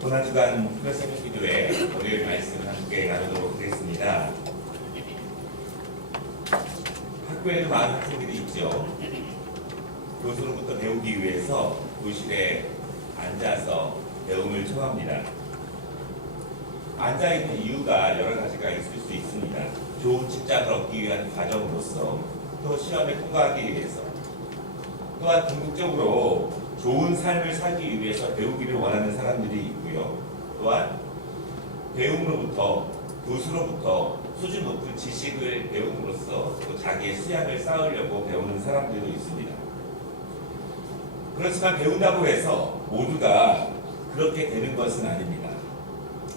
고난주간 특별새벽 기도회 월요일 말씀 함께 나누도록 하겠습니다. 학교에도 많은 학생들이 있죠. 교수로부터 배우기 위해서 교실에 앉아서 배움을 청합니다. 앉아있는 이유가 여러 가지가 있을 수 있습니다. 좋은 직장을 얻기 위한 과정으로서, 또 시험에 통과하기 위해서, 또한 궁극적으로 좋은 삶을 살기 위해서 배우기를 원하는 사람들이 있고요. 또한 배움으로부터, 교수로부터 수준 높은 지식을 배움으로써 또 자기의 수양을 쌓으려고 배우는 사람들도 있습니다. 그렇지만 배운다고 해서 모두가 그렇게 되는 것은 아닙니다.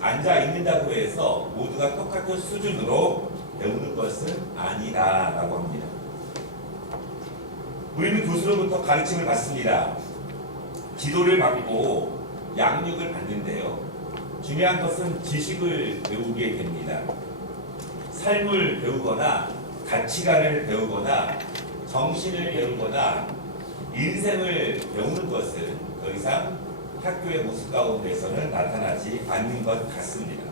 앉아 있는다고 해서 모두가 똑같은 수준으로 배우는 것은 아니다라고 합니다. 우리는 교수로부터 가르침을 받습니다. 지도를 받고 양육을 받는데요. 중요한 것은 지식을 배우게 됩니다. 삶을 배우거나 가치관을 배우거나 정신을 배우거나 인생을 배우는 것은 더 이상 학교의 모습 가운데서는 나타나지 않는 것 같습니다.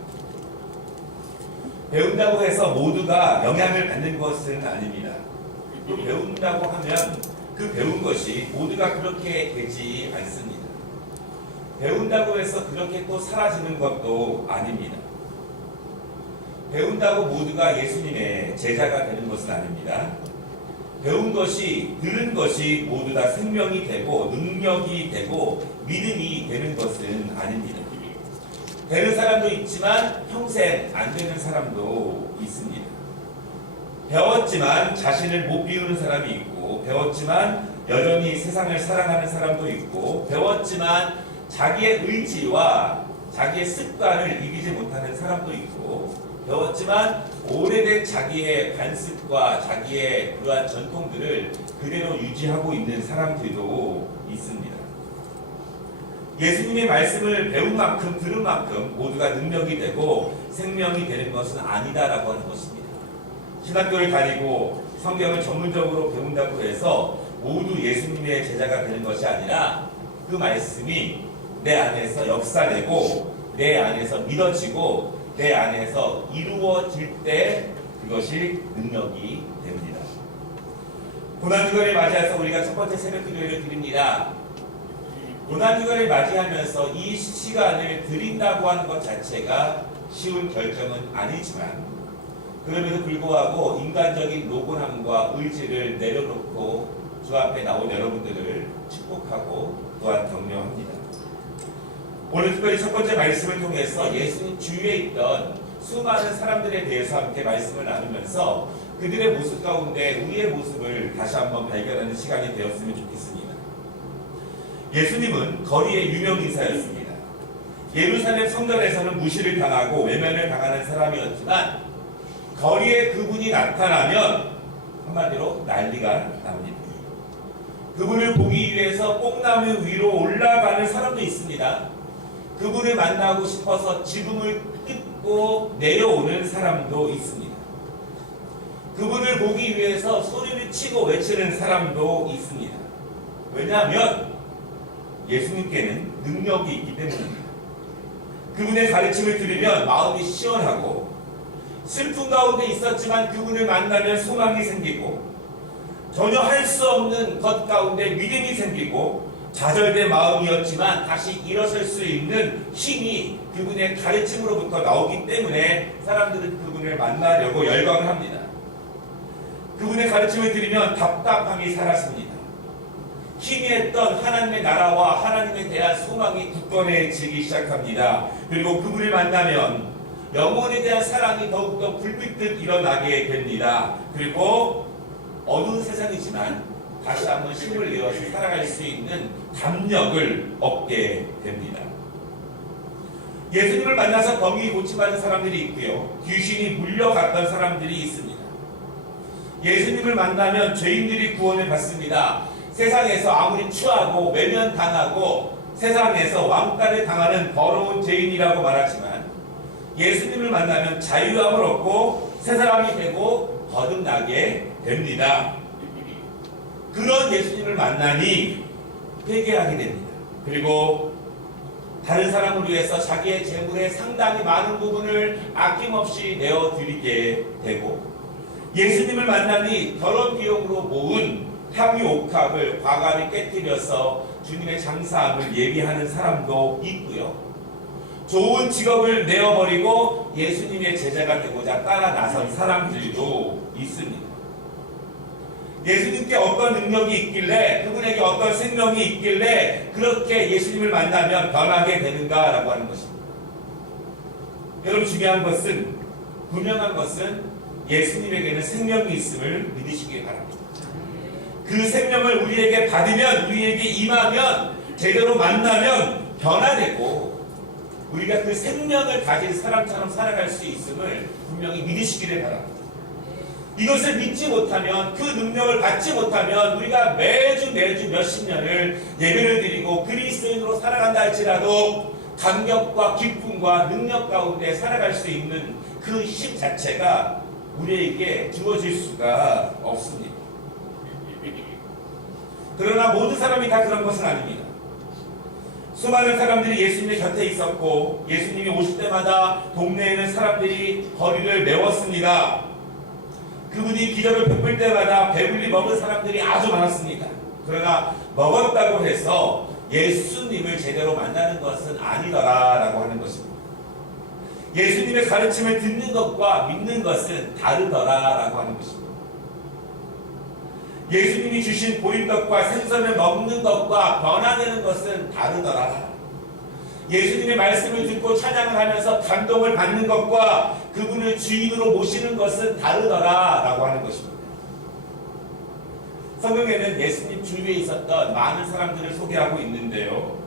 배운다고 해서 모두가 영향을 받는 것은 아닙니다. 또 배운다고 하면 그 배운 것이 모두가 그렇게 되지 않습니다. 배운다고 해서 그렇게 또 사라지는 것도 아닙니다. 배운다고 모두가 예수님의 제자가 되는 것은 아닙니다. 배운 것이, 들은 것이 모두 다 생명이 되고 능력이 되고 믿음이 되는 것은 아닙니다. 되는 사람도 있지만 평생 안 되는 사람도 있습니다. 배웠지만 자신을 못 비우는 사람이 있고, 배웠지만 여전히 세상을 사랑하는 사람도 있고, 배웠지만 자기의 의지와 자기의 습관을 이기지 못하는 사람도 있고, 배웠지만 오래된 자기의 관습과 자기의 그러한 전통들을 그대로 유지하고 있는 사람들도 있습니다. 예수님의 말씀을 배운 만큼, 들은 만큼 모두가 능력이 되고 생명이 되는 것은 아니다라고 하는 것입니다. 신학교를 다니고 성경을 전문적으로 배운다고 해서 모두 예수님의 제자가 되는 것이 아니라 그 말씀이 내 안에서 역사되고 내 안에서 믿어지고 내 안에서 이루어질 때 그것이 능력이 됩니다. 고난주간을 맞이해서 우리가 첫 번째 새벽 기도회를 드립니다. 고난주간을 맞이하면서 이 시간을 드린다고 하는 것 자체가 쉬운 결정은 아니지만, 그럼에도 불구하고 인간적인 노곤함과 의지를 내려놓고 주 앞에 나온 여러분들을 축복하고 또한 격려합니다. 오늘 특별히 첫 번째 말씀을 통해서 예수님 주위에 있던 수많은 사람들에 대해서 함께 말씀을 나누면서 그들의 모습 가운데 우리의 모습을 다시 한번 발견하는 시간이 되었으면 좋겠습니다. 예수님은 거리의 유명 인사였습니다. 예루살렘 성전에서는 무시를 당하고 외면을 당하는 사람이었지만 거리에 그분이 나타나면 한마디로 난리가 납니다. 그분을 보기 위해서 뽕나무 위로 올라가는 사람도 있습니다. 그분을 만나고 싶어서 지붕을 뜯고 내려오는 사람도 있습니다. 그분을 보기 위해서 소리를 치고 외치는 사람도 있습니다. 왜냐하면 예수님께는 능력이 있기 때문입니다. 그분의 가르침을 들으면 마음이 시원하고, 슬픔 가운데 있었지만 그분을 만나면 소망이 생기고, 전혀 할 수 없는 것 가운데 믿음이 생기고, 좌절된 마음이었지만 다시 일어설 수 있는 힘이 그분의 가르침으로부터 나오기 때문에 사람들은 그분을 만나려고 열광을 합니다. 그분의 가르침을 들으면 답답함이 사라집니다. 희미했던 하나님의 나라와 하나님에 대한 소망이 굳건해지기 시작합니다. 그리고 그분을 만나면 영혼에 대한 사랑이 더욱더 불빛듯 일어나게 됩니다. 그리고 어두운 세상이지만 다시 한번 힘을 내어서 살아갈 수 있는 담력을 얻게 됩니다. 예수님을 만나서 병이 고침받은 사람들이 있고요. 귀신이 물려갔던 사람들이 있습니다. 예수님을 만나면 죄인들이 구원을 받습니다. 세상에서 아무리 추하고 외면당하고 세상에서 왕따를 당하는 더러운 죄인이라고 말하지만 예수님을 만나면 자유함을 얻고 새 사람이 되고 거듭나게 됩니다. 그런 예수님을 만나니 회개하게 됩니다. 그리고 다른 사람을 위해서 자기의 재물의 상당히 많은 부분을 아낌없이 내어드리게 되고, 예수님을 만나니 더러운 비용으로 모은 향유 옥합을 과감히 깨뜨려서 주님의 장사함을 예비하는 사람도 있고요. 좋은 직업을 내어버리고 예수님의 제자가 되고자 따라 나선 사람들도 있습니다. 예수님께 어떤 능력이 있길래, 그분에게 어떤 생명이 있길래 그렇게 예수님을 만나면 변하게 되는가라고 하는 것입니다. 여러분, 중요한 것은, 분명한 것은 예수님에게는 생명이 있음을 믿으시기 바랍니다. 그 생명을 우리에게 받으면, 우리에게 임하면, 제대로 만나면 변화되고 우리가 그 생명을 가진 사람처럼 살아갈 수 있음을 분명히 믿으시기를 바랍니다. 이것을 믿지 못하면, 그 능력을 받지 못하면 우리가 매주 몇십 년을 예배를 드리고 그리스도인으로 살아간다 할지라도 감격과 기쁨과 능력 가운데 살아갈 수 있는 그 힘 자체가 우리에게 주어질 수가 없습니다. 그러나 모든 사람이 다 그런 것은 아닙니다. 수많은 사람들이 예수님의 곁에 있었고, 예수님이 오실 때마다 동네에는 사람들이 거리를 메웠습니다. 그분이 기적을 베풀 때마다 배불리 먹은 사람들이 아주 많았습니다. 그러나 먹었다고 해서 예수님을 제대로 만나는 것은 아니더라라고 하는 것입니다. 예수님의 가르침을 듣는 것과 믿는 것은 다르더라라고 하는 것입니다. 예수님이 주신 보리떡과 생선을 먹는 것과 변화되는 것은 다르더라. 예수님의 말씀을 듣고 찬양을 하면서 감동을 받는 것과 그분을 주인으로 모시는 것은 다르더라라고 하는 것입니다. 성경에는 예수님 주위에 있었던 많은 사람들을 소개하고 있는데요.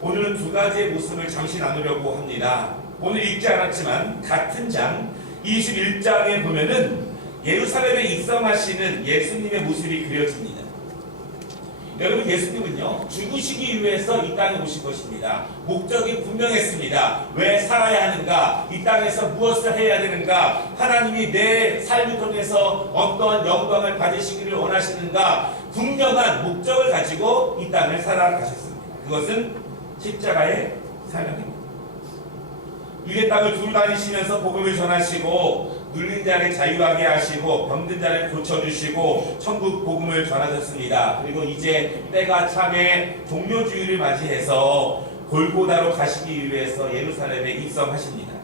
오늘은 두 가지의 모습을 잠시 나누려고 합니다. 오늘 읽지 않았지만 같은 장 21장에 보면은 예루살렘에 입성하시는 예수님의 모습이 그려집니다. 여러분, 예수님은요, 죽으시기 위해서 이 땅에 오신 것입니다. 목적이 분명했습니다. 왜 살아야 하는가? 이 땅에서 무엇을 해야 되는가? 하나님이 내 삶을 통해서 어떠한 영광을 받으시기를 원하시는가? 분명한 목적을 가지고 이 땅을 살아가셨습니다. 그것은 십자가의 사명입니다. 유대 땅을 두루 다니시면서 복음을 전하시고, 눌린 자를 자유하게 하시고, 병든 자를 고쳐주시고, 천국 복음을 전하셨습니다. 그리고 이제 때가 참에 종료주의를 맞이해서 골고다로 가시기 위해서 예루살렘에 입성하십니다.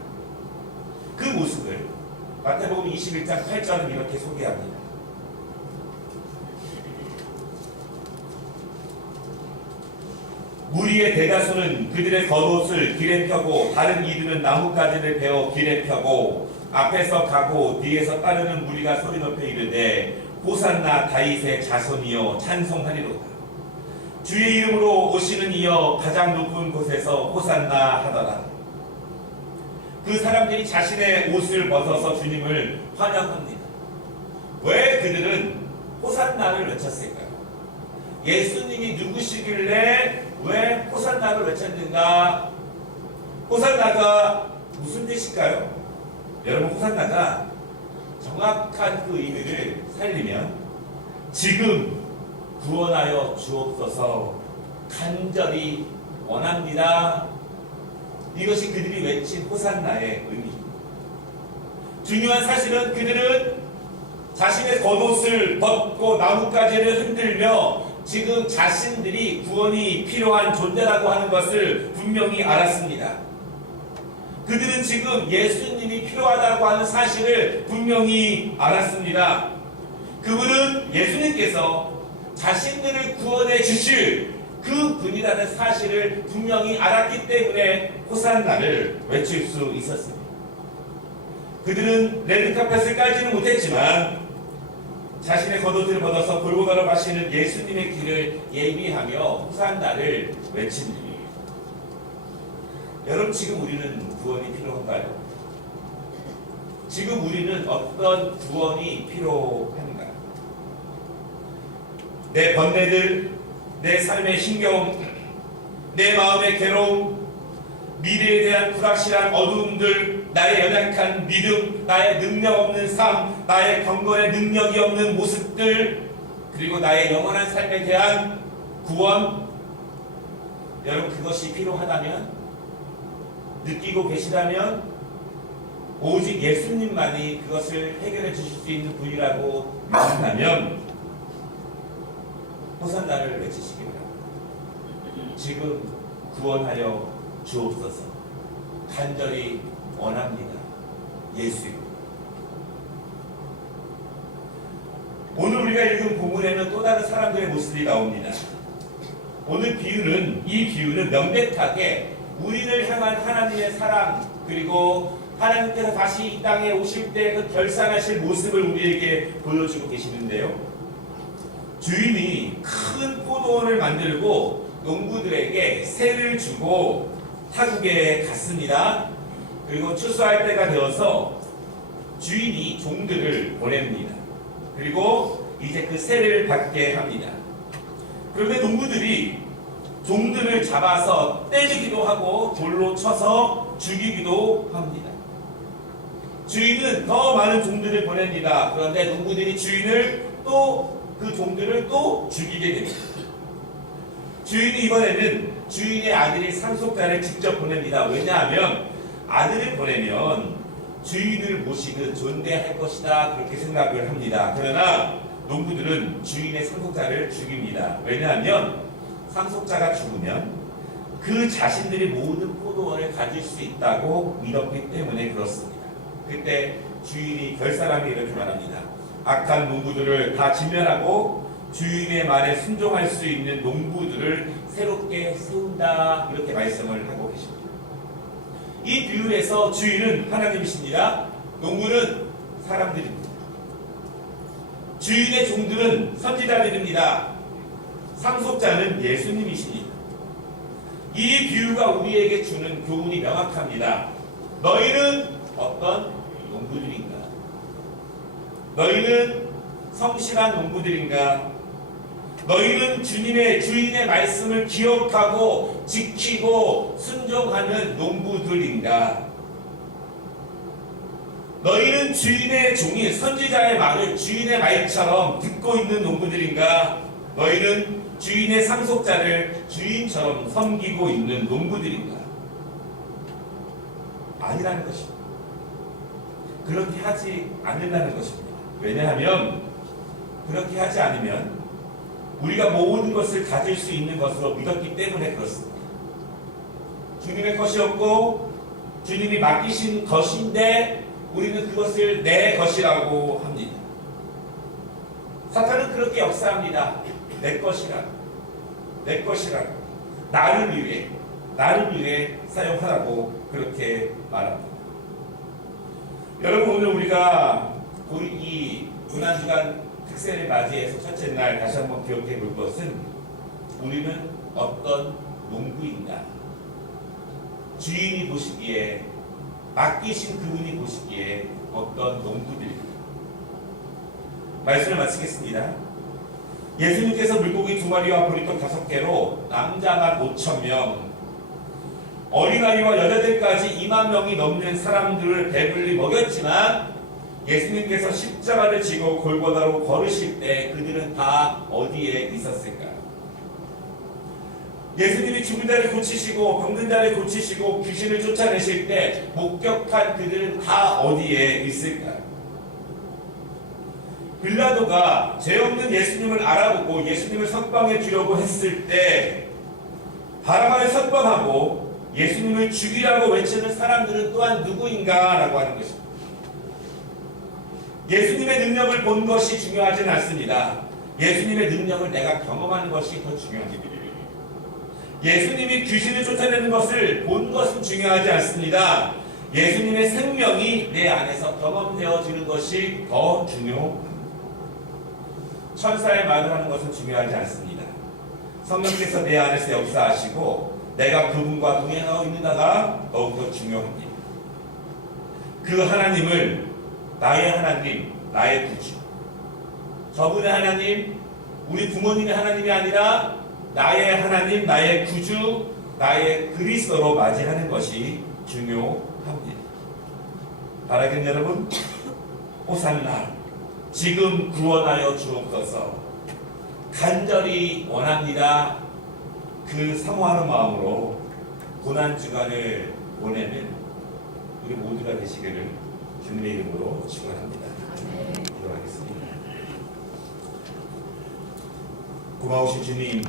그 모습을 마태복음 21장 8절은 이렇게 소개합니다. 무리의 대다수는 그들의 겉옷을 길에 펴고, 다른 이들은 나뭇가지를 베어 길에 펴고, 앞에서 가고 뒤에서 따르는 무리가 소리 높여 이르되 호산나 다윗의 자손이여 찬송하리로다. 주의 이름으로 오시는 이여 가장 높은 곳에서 호산나 하더라. 그 사람들이 자신의 옷을 벗어서 주님을 환영합니다. 왜 그들은 호산나를 외쳤을까요? 예수님이 누구시길래 왜 호산나를 외쳤는가? 호산나가 무슨 뜻일까요? 여러분, 호산나가 정확한 그 의미를 살리면 지금 구원하여 주옵소서 간절히 원합니다. 이것이 그들이 외친 호산나의 의미입니다. 중요한 사실은 그들은 자신의 겉옷을 벗고 나뭇가지를 흔들며 지금 자신들이 구원이 필요한 존재라고 하는 것을 분명히 알았습니다. 그들은 지금 예수님이 필요하다고 하는 사실을 분명히 알았습니다. 그분은 예수님께서 자신들을 구원해 주실 그 분이라는 사실을 분명히 알았기 때문에 호산나를 외칠 수 있었습니다. 그들은 레드카펫을 깔지는 못했지만 자신의 겉옷을 벗어서 골고다로 가시는 예수님의 길을 예비하며 호산나를 외칩니다. 여러분, 지금 우리는 구원이 필요한가요? 지금 우리는 어떤 구원이 필요한가요? 내 번뇌들, 내 삶의 힘겨움, 내 마음의 괴로움, 미래에 대한 불확실한 어두움들, 나의 연약한 믿음, 나의 능력 없는 삶, 나의 경건의 능력이 없는 모습들, 그리고 나의 영원한 삶에 대한 구원, 여러분 그것이 필요하다면, 느끼고 계시다면 오직 예수님만이 그것을 해결해 주실 수 있는 분이라고 믿는다면 호산나를 외치시기 바랍니다. 지금 구원하여 주옵소서. 간절히 원합니다. 예수님. 오늘 우리가 읽은 본문에는 또 다른 사람들의 모습이 나옵니다. 오늘 이 비유는 명백하게 우리를 향한 하나님의 사랑, 그리고 하나님께서 다시 이 땅에 오실 때 그 결산하실 모습을 우리에게 보여주고 계시는데요. 주인이 큰 포도원을 만들고 농부들에게 세를 주고 타국에 갔습니다. 그리고 추수할 때가 되어서 주인이 종들을 보냅니다. 그리고 이제 그 세를 받게 합니다. 그런데 농부들이 종들을 잡아서 때리기도 하고 돌로 쳐서 죽이기도 합니다. 주인은 더 많은 종들을 보냅니다. 그런데 농부들이 그 종들을 또 죽이게 됩니다. 주인이 이번에는 주인의 아들이 상속자를 직접 보냅니다. 왜냐하면 아들을 보내면 주인을 모시듯 존대할 것이다, 그렇게 생각을 합니다. 그러나 농부들은 주인의 상속자를 죽입니다. 왜냐하면 상속자가 죽으면 그 자신들이 모든 포도원을 가질 수 있다고 믿었기 때문에 그렇습니다. 그때 주인이 결사람이 이렇게 말합니다. 악한 농부들을 다 진멸하고 주인의 말에 순종할 수 있는 농부들을 새롭게 세운다, 이렇게 말씀을 하고 계십니다. 이 비유에서 주인은 하나님이십니다. 농부는 사람들입니다. 주인의 종들은 선지자들입니다. 상속자는 예수님이십니다. 이 비유가 우리에게 주는 교훈이 명확합니다. 너희는 어떤 농부들인가? 너희는 성실한 농부들인가? 너희는 주인의 말씀을 기억하고 지키고 순종하는 농부들인가? 너희는 주인의 종인 선지자의 말을 주인의 말처럼 듣고 있는 농부들인가? 너희는 주인의 상속자를 주인처럼 섬기고 있는 농부들인가? 아니라는 것입니다. 그렇게 하지 않는다는 것입니다. 왜냐하면 그렇게 하지 않으면 우리가 모든 것을 가질 수 있는 것으로 믿었기 때문에 그렇습니다. 주님의 것이었고 주님이 맡기신 것인데 우리는 그것을 내 것이라고 합니다. 사탄은 그렇게 역사합니다. 내 것이라고, 나를 위해 사용하라고 그렇게 말합니다. 여러분, 오늘 우리가 이 고난주간 특세를 맞이해서 첫째 날 다시 한번 기억해 볼 것은, 우리는 어떤 농부인가? 주인이 보시기에, 맡기신 그분이 보시기에 어떤 농부들인가? 말씀을 마치겠습니다. 예수님께서 물고기 2마리와 보리떡 5개로 남자만 5,000명, 어린아이와 여자들까지 2만 명이 넘는 사람들을 배불리 먹였지만, 예수님께서 십자가를 지고 골고다로 걸으실 때 그들은 다 어디에 있었을까요? 예수님이 죽은 자를 고치시고 병든 자를 고치시고 귀신을 쫓아내실 때 목격한 그들은 다 어디에 있을까요? 빌라도가 죄 없는 예수님을 알아보고 예수님을 석방해 주려고 했을 때 바라바를 석방하고 예수님을 죽이라고 외치는 사람들은 또한 누구인가 라고 하는 것입니다. 예수님의 능력을 본 것이 중요하진 않습니다. 예수님의 능력을 내가 경험하는 것이 더 중요합니다. 예수님이 귀신을 쫓아내는 것을 본 것은 중요하지 않습니다. 예수님의 생명이 내 안에서 경험되어지는 것이 더 중요합니다. 천사의 말을 하는 것은 중요하지 않습니다. 성령께서 내 안에서 역사하시고 내가 그분과 동행하고 있는가가 더욱더 중요합니다. 그 하나님을 나의 하나님, 나의 구주, 저분의 하나님, 우리 부모님의 하나님이 아니라 나의 하나님, 나의 구주, 나의 그리스도로 맞이하는 것이 중요합니다. 바라긴 여러분, 호산나, 지금 구원하여 주옵소서. 간절히 원합니다. 그 사모하는 마음으로 고난 주간을 보내는 우리 모두가 되시기를 주님의 이름으로 축원합니다. 기도하겠습니다. 고마우신 주님,